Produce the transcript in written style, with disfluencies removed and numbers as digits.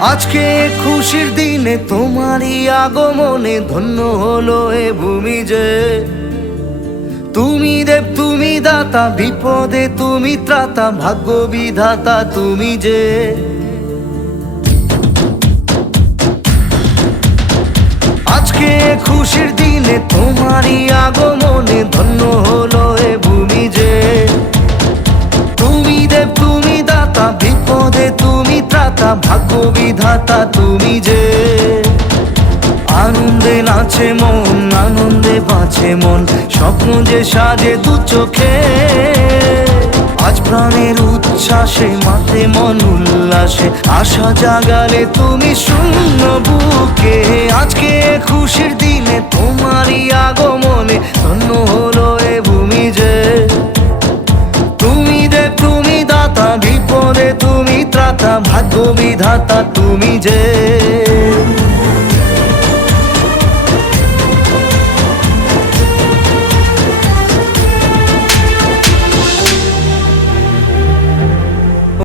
আজকে খুশির দিনে তোমারই আগমনে ধন্য হলো এ ভূমি যে। তুমি দেব তুমি দাতা, বিপদে তুমি ত্রাতা, ভাগ্য বিধাতা তুমি যে। আজকে খুশির দিনে তোমারই আগমনে ধন্য হলো এ ভূমি যে। তুমি দেব তুমি দাতা, বিপদে তুমি ত্রাতা, ভাগ্য বিধাতা তুমি যে। আনন্দে নাচে মন, আনন্দে বাঁচে মন, স্বপ্ন যে সাজে দু চোখে। আজ প্রাণের উচ্ছ্বাসে মাতে মন উল্লাসে, আশা জাগালে তুমি শূন্য বুকে। আজকে খুশির দিনে তোমারই আগমনে ধন্য হলো এ ভূমি যে। তুমি দেব তুমি দাতা, বিপদে তুমি ত্রাতা, ভাগ্য বিধাতা তুমি যে।